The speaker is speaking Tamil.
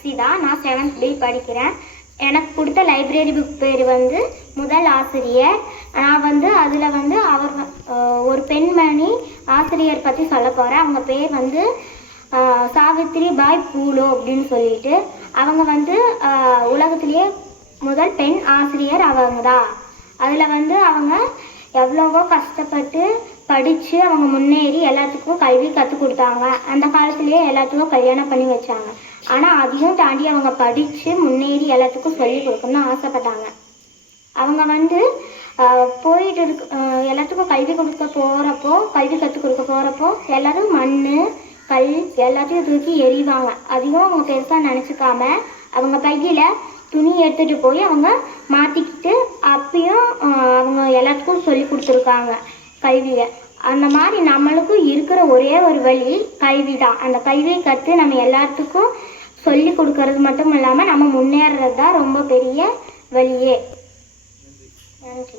அக்ஷிதா. நான் 7th B படிக்கிறேன். எனக்கு கொடுத்த லைப்ரரி புக் பேர் முதல் ஆசிரியர். நான் அதில் அவர் ஒரு பெண்மணி ஆசிரியர் பற்றி சொல்ல போகிறேன். அவங்க பேர் சாவித்ரி பாய் பூலே அப்படின்னு சொல்லிட்டு. அவங்க உலகத்திலேயே முதல் பெண் ஆசிரியர் அவங்க தான். அதில் அவங்க எவ்வளவோ கஷ்டப்பட்டு படித்து அவங்க முன்னேறி எல்லாத்துக்கும் கல்வி கற்றுக் கொடுத்தாங்க. அந்த காலத்துலேயே எல்லாத்துக்கும் கல்யாணம் பண்ணி வச்சாங்க. ஆனால் அதையும் தாண்டி அவங்க படித்து முன்னேறி எல்லாத்துக்கும் சொல்லிக் கொடுக்கணும்னு ஆசைப்பட்டாங்க. அவங்க போயிட்டு எல்லாத்துக்கும் கல்வி கற்றுக் கொடுக்க போகிறப்போ எல்லோரும் மண் கல் எல்லாத்தையும் தூக்கி எறிவாங்க. அதையும் அவங்க பெருசாக நினச்சிக்காம அவங்க பையில் துணி எடுத்துகிட்டு போய் அவங்க மாற்றிக்கிட்டு அப்பயும் அவங்க எல்லாத்துக்கும் சொல்லி கொடுத்துருக்காங்க கல்வியை. அந்த மாதிரி நம்மளுக்கும் இருக்கிற ஒரே ஒரு வழி கல்வி தான். அந்த கல்வியை கற்று நம்ம எல்லாத்துக்கும் சொல்லி கொடுக்கறது மட்டும் இல்லாமல் நம்ம முன்னேறது தான் ரொம்ப பெரிய வழியே. நன்றி.